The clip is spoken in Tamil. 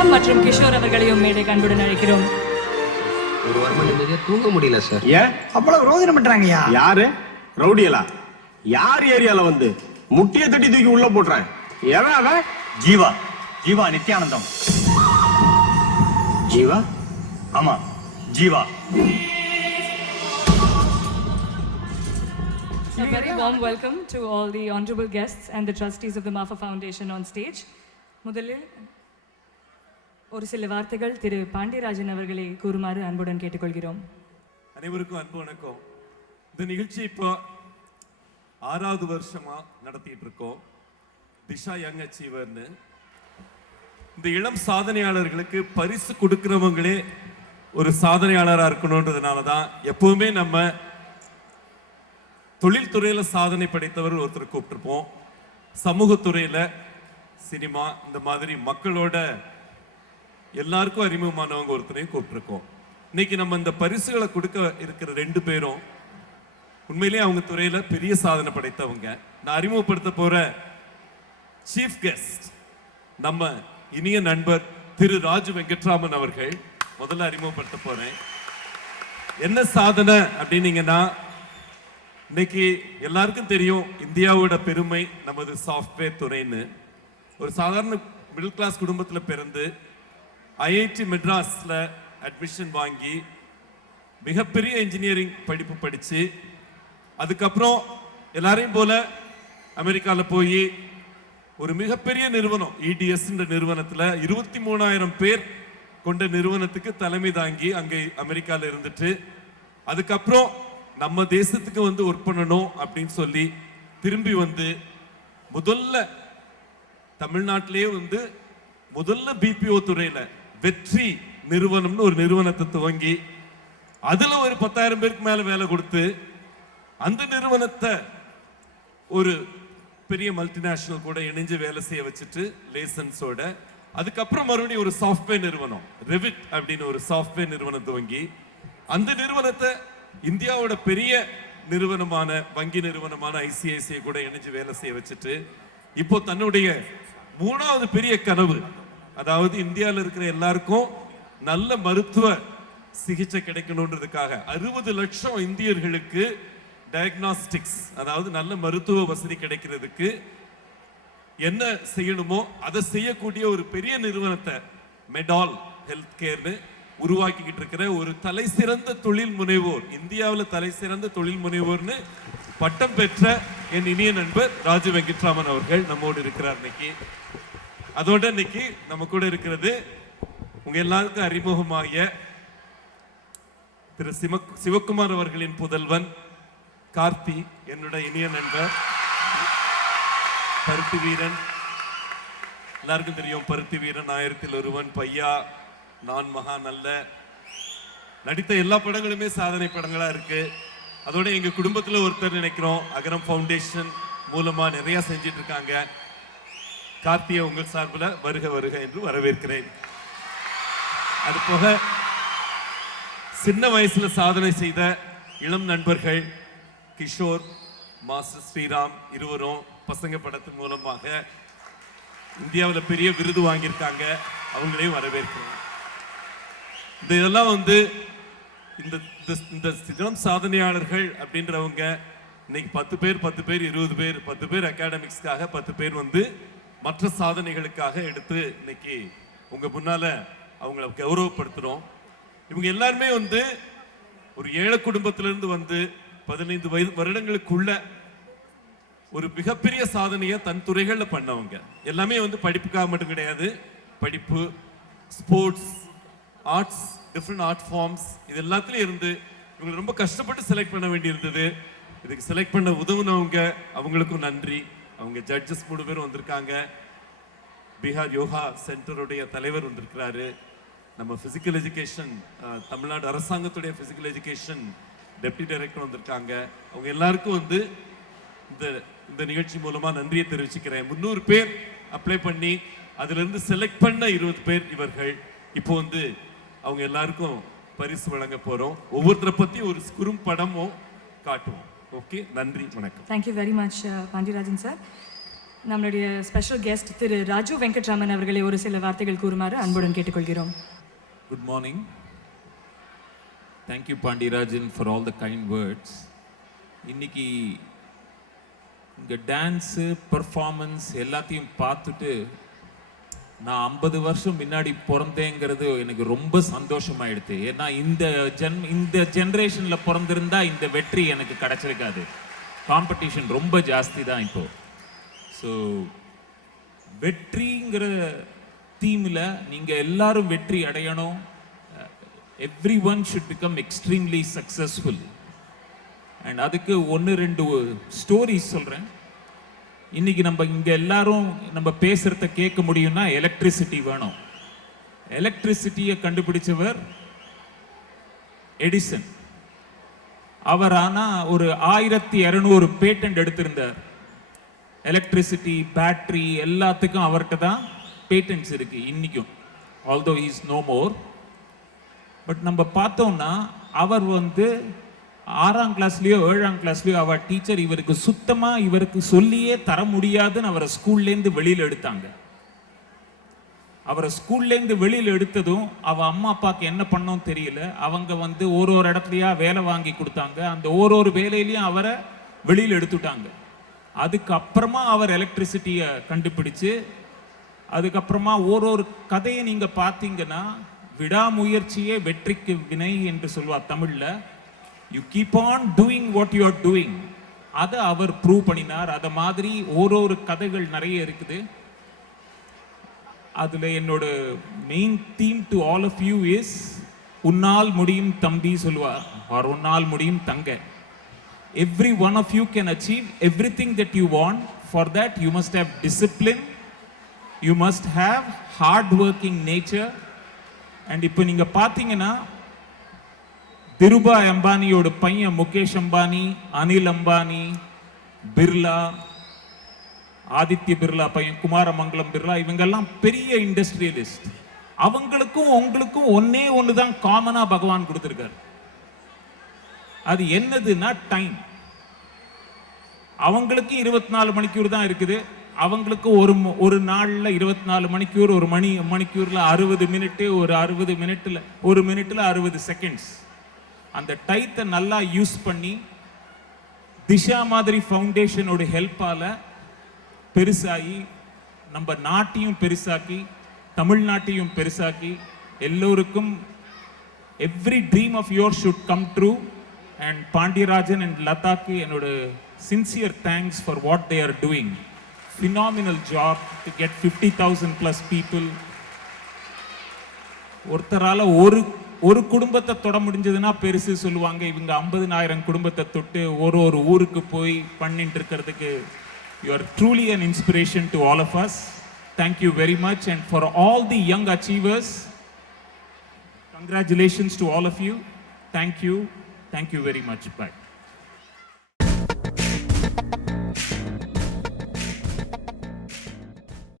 ஸ்ரீராம் மற்றும் கிஷோர் அவர்களையும் மேடை கண்புடன் அழைக்கிறோம். ஒரு வாரமா நிம்மதியா தூங்க முடியல சார். ஏன் அவ்வளவு ரோதனை பண்றாங்கய்யா? யாரு ரவுடியலா? யார் ஏரியால வந்து முட்டிய தட்டி தூக்கி உள்ள போடுறேன்? எவன் அவன்? ஜீவா, ஜீவா நித்யானந்தம். ஜீவா? ஆமா, Jeeva. A very warm welcome to all the honorable guests and the trustees of the MAFA Foundation on stage. முதலில் ஒரு சில வார்த்தைகள் திரு பாண்டியராஜன் அவர்களை கூறுமாறு அன்புடன் கேட்டுக்கொள்கிறோம். அனைவருக்கும் அன்பு வணக்கம். இந்த நிகழ்ச்சி இப்போ 6வது வருஷமா நடத்திட்டு இருக்கோம். திஷா யங் அச்சீவர்னு இந்த இளம் சாதனையாளர்களுக்கு பரிசு கொடுக்கிறவங்களே ஒரு சாதனையாளராக இருக்கணும்ன்றதுனால தான் எப்பவுமே நம்ம தொழில்துறையில சாதனை படைத்தவர் ஒருத்தர் கூப்பிட்டுருப்போம். சமூகத்துறையில சினிமா இந்த மாதிரி மக்களோட எல்லாருக்கும் அறிமுகமானவங்க ஒருத்தரையும் கூப்பிட்டுருக்கோம். இன்னைக்கு நம்ம இந்த பரிசுகளை கொடுக்க இருக்கிற 2 பேரும் உண்மையிலேயே அவங்க துறையில பெரிய சாதனை படைத்தவங்க. நான் அறிமுகப்படுத்த போற சீஃப் கெஸ்ட் நம்ம இனிய நண்பர் திரு ராஜு வெங்கட்ராமன் அவர்கள். முதல்ல அறிமுகப்படுத்த போறேன். என்ன சாதனை அப்படின்னீங்கன்னா, இன்னைக்கு எல்லாருக்கும் தெரியும் இந்தியாவோட பெருமை நமது சாஃப்ட்வேர் துறைன்னு. ஒரு சாதாரண மிடில் கிளாஸ் குடும்பத்தில் பிறந்து ஐஐடி மெட்ராஸ்ல அட்மிஷன் வாங்கி மிகப்பெரிய இன்ஜினியரிங் படிப்பு படிச்சு அதுக்கப்புறம் எல்லாரையும் போல அமெரிக்காவில் போய் ஒரு மிகப்பெரிய நிறுவனம் EDS நிறுவனத்தில் 23,000 பேர் கொண்ட நிறுவனத்துக்கு தலைமை தாங்கி அங்கே அமெரிக்காவில் இருந்துட்டு அதுக்கப்புறம் நம்ம தேசத்துக்கு வந்து ஒர்க் பண்ணணும் அப்படின்னு சொல்லி திரும்பி வந்து முதல்ல தமிழ்நாட்டிலேயே வந்து முதல்ல BPO துறையில வெற்றி நிறுவனம்னு ஒரு நிறுவனத்தை துவங்கி அதுல ஒரு 10,000 பேருக்கு மேல வேலை கொடுத்து அந்த நிறுவனத்தை ஒரு பெரிய மல்டிநேஷனல் கூட இணைஞ்சு வேலை செய்ய வச்சுட்டு லைசன்ஸோட அதுக்கப்புறம் மறுபடியும் ஒரு சாஃப்ட்வேர் நிறுவனம் ரெவிட் அப்படின்னு ஒரு சாஃப்ட்வேர் நிறுவனம் துவங்கி அந்த நிறுவனத்தை இந்தியாவோட பெரிய நிறுவனமான வங்கி நிறுவனமான ICICI கூட இணைஞ்சு வேலை செய்ய வச்சுட்டு இப்போ தன்னுடைய 3வது பெரிய கனவு, அதாவது இந்தியாவில் இருக்கிற எல்லாருக்கும் நல்ல மருத்துவ சிகிச்சை கிடைக்கணுன்றதுக்காக 60 லட்சம் இந்தியர்களுக்கு டயக்னாஸ்டிக்ஸ், அதாவது நல்ல மருத்துவ வசதி கிடைக்கிறதுக்கு என்ன செய்யணுமோ அதை செய்யக்கூடிய ஒரு பெரிய நிறுவனத்தை மெடால் ஹெல்த் கேர்னு உருவாக்கிக்கிட்டு இருக்கிற ஒரு தலை சிறந்த தொழில் முனைவோர், இந்தியாவில் தலை சிறந்த தொழில் முனைவோர்னு பட்டம் பெற்ற என் இனிய நண்பர் ராஜு வெங்கட்ராமன் அவர்கள் நம்மோடு இருக்கிறார் இன்னைக்கு. அதோட இன்னைக்கு நம்ம கூட இருக்கிறது உங்க எல்லாருக்கும் அறிமுகமாகிய திரு சிவகுமார் அவர்களின் புதல்வன் கார்த்தி, என்னோட இனிய நண்பர். பருத்தி வீரன் எல்லாருக்கும் தெரியும். பருத்தி வீரன், 1000ல் ஒருவன், பையா, நான் மகா நல்ல நடித்த எல்லா படங்களுமே சாதனை படங்களா இருக்கு. அதோட எங்க குடும்பத்துல ஒருத்தர் நினைக்கிறோம் அகரம் ஃபவுண்டேஷன் மூலமா நிறைய செஞ்சிட்டு இருக்காங்க. கார்த்தியை உங்கள் சார்பில் வருக வருக என்று வரவேற்கிறேன். அது போக சின்ன வயசுல சாதனை செய்த இளம் நண்பர்கள் கிஷோர், மாஸ்டர் ஸ்ரீராம் இருவரும் பசங்க படத்தின் மூலமாக இந்தியாவில் பெரிய விருது வாங்கியிருக்காங்க. அவங்களையும் வரவேற்கிறோம். இதெல்லாம் வந்து இந்த இளம் சாதனையாளர்கள் அப்படின்றவங்க இன்னைக்கு 10 பேர் 20 பேர் 10 பேர் அகாடமிக்ஸ்க்காக, 10 பேர் வந்து மற்ற சாதனைகளுக்காக எடுத்து இன்னைக்கு உங்க முன்னால அவங்களை கௌரவப்படுத்துறோம். இவங்க எல்லாருமே வந்து ஒரு ஏழை குடும்பத்திலிருந்து வந்து 15 வருடங்களுக்குள்ள ஒரு மிகப்பெரிய சாதனையை தன் துறைகள்ல பண்ணவங்க. எல்லாமே வந்து படிப்புக்காக மட்டும் கிடையாது. படிப்பு, sports, arts, different art forms, இது எல்லாத்துலயும் இருந்து இவங்க ரொம்ப கஷ்டப்பட்டு செலக்ட் பண்ண வேண்டி இருந்தது. இதுக்கு செலக்ட் பண்ண உதவுனவங்க அவங்களுக்கும் நன்றி. அவங்க ஜட்ஜஸ் 3 பேரும் வந்திருக்காங்க. பீகார் யோகா சென்டருடைய தலைவர் வந்திருக்கிறாரு. நம்ம பிசிக்கல் எஜுகேஷன், தமிழ்நாடு அரசாங்கத்துடைய பிசிக்கல் எஜுகேஷன் டெப்டி டைரக்டர் வந்திருக்காங்க. அவங்க எல்லாருக்கும் வந்து இந்த நிகழ்ச்சி மூலமா நன்றியை தெரிவிச்சுக்கிறேன். 300 பேர் அப்ளை பண்ணி அதுல இருந்து செலக்ட் பண்ண 20 பேர் இவர்கள். இப்போ வந்து அவங்க எல்லாருக்கும் பரிசு வழங்க போறோம். ஒவ்வொருத்தரை பத்தி ஒரு குறும்படமும் காட்டுவோம். ஓகே, நன்றி, வணக்கம். Thank you very much, Pandiarajan sir. நம்மளுடைய ஸ்பெஷல் கெஸ்ட் திரு ராஜு வெங்கட்ராமன் அவர்களை ஒரு சில வார்த்தைகள் கூறுமாறு அன்புடன் கேட்டுக்கொள்கிறோம். Good morning. Thank you, Pandirajan, for all the kind words. இன்னைக்கு இங்கே டான்ஸு பர்ஃபார்மன்ஸ் எல்லாத்தையும் பார்த்துட்டு நான் 50 வருஷம் முன்னாடி பிறந்தேங்கிறது எனக்கு ரொம்ப சந்தோஷமாயிடுது. ஏன்னா இந்த ஜென்ரேஷனில் பிறந்திருந்தா இந்த வெற்றி எனக்கு கிடைச்சிருக்காது. காம்படிஷன் ரொம்ப ஜாஸ்தி தான் இப்போ. ஸோ வெற்றிங்கிற தீமில் நீங்கள் எல்லாரும் வெற்றி அடையணும். Every one should become extremely successful. And அதுக்கு 1-2 ஸ்டோரிஸ் சொல்கிறேன். இன்னைக்கு நம்ம இங்கே எல்லாரும் நம்ம பேசுகிறத கேட்க முடியும்னா எலக்ட்ரிசிட்டி வேணும். எலக்ட்ரிசிட்டியை கண்டுபிடிச்சவர் எடிசன். அவர் ஆனால் ஒரு 1200 பேட்டன்ட் எடுத்திருந்தார். எலக்ட்ரிசிட்டி, பேட்ரி எல்லாத்துக்கும் அவர்கிட்ட தான் பேட்டன்ட்ஸ் இருக்கு இன்னைக்கும். Although is no more. But நம்ம பார்த்தோம்னா அவர் 6ஆம் கிளாஸ்லயோ 7ஆம் கிளாஸ்லயோ அவர் டீச்சர் இவருக்கு சொல்லியே தர முடியாதுன்னு அவரை ஸ்கூல்லேருந்து வெளியில் எடுத்தாங்க. அவரை ஸ்கூல்லேருந்து வெளியில் எடுத்ததும் அம்மா அப்பாவுக்கு என்ன பண்ணோம் தெரியல. அவங்க ஒரு இடத்துலையா வேலை வாங்கி கொடுத்தாங்க. அந்த ஒரு வேலையிலையும் அவரை வெளியில் எடுத்துட்டாங்க. அதுக்கப்புறமா அவர் எலக்ட்ரிசிட்டியை கண்டுபிடிச்சு அதுக்கப்புறமா ஒரு கதையை நீங்க பார்த்தீங்கன்னா விடாமுயற்சியே வெற்றிக்கு வினை என்று சொல்வார் தமிழ்ல. You keep on doing what you are doing. அதை அவர் ப்ரூவ் பண்ணினார். அதை மாதிரி ஒரு கதைகள் நிறைய இருக்குது. அதுல என்னோட main theme to all of you is உன்னால் முடியும் தம்பி சொல்லுவார், ஆர் உன்னால் முடியும் தங்க. Every one of you can achieve everything that you want. For that you must have discipline, you must have hard working nature. And இப்போ நீங்க பாத்தீங்கன்னா திருபாய் அம்பானியோட பையன் முகேஷ் அம்பானி, அனில் அம்பானி, பிர்லா, ஆதித்ய பிர்லா பையன் குமாரமங்கலம் பிர்லா, இவங்கெல்லாம் பெரிய இண்டஸ்ட்ரியலிஸ்ட். அவங்களுக்கும் உங்களுக்கும் ஒன்று தான் காமனா பகவான் கொடுத்துருக்காரு. அது என்னதுன்னா டைம். அவங்களுக்கு 24 மணிக்கூர் தான் இருக்குது. அவங்களுக்கு ஒரு நாள்ல 24 மணிக்கூர், ஒரு மணிக்கூர்ல 60 மினிட், ஒரு 60 மினிட்ல 1 மினிட்ல 60 செகண்ட்ஸ். அந்த டைத்தை நல்லா யூஸ் பண்ணி திஷா மாதிரி ஃபவுண்டேஷனோட ஹெல்ப்பால பெருசாகி நம்ம நாட்டையும் பெருசாக்கி தமிழ்நாட்டையும் பெருசாக்கி எல்லோருக்கும் every dream of your should come true. And Pandirajan and Lataki, என்னோட sincere thanks for what they are doing. Phenomenal job to get 50,000 plus people. ஒருத்தரால ஒரு குடும்பத்தை தொட முடிஞ்சதுன்னா பெருசு சொல்லுவாங்க. இவங்க 50,000 குடும்பத்தை தொட்டு ஒரு ஊருக்கு போய் பண்ணிட்டு இருக்கிறதுக்கு you are truly an inspiration to all of us. Thank you very much. And for all the young achievers, congratulations to all of you. Thank you very much. Bye.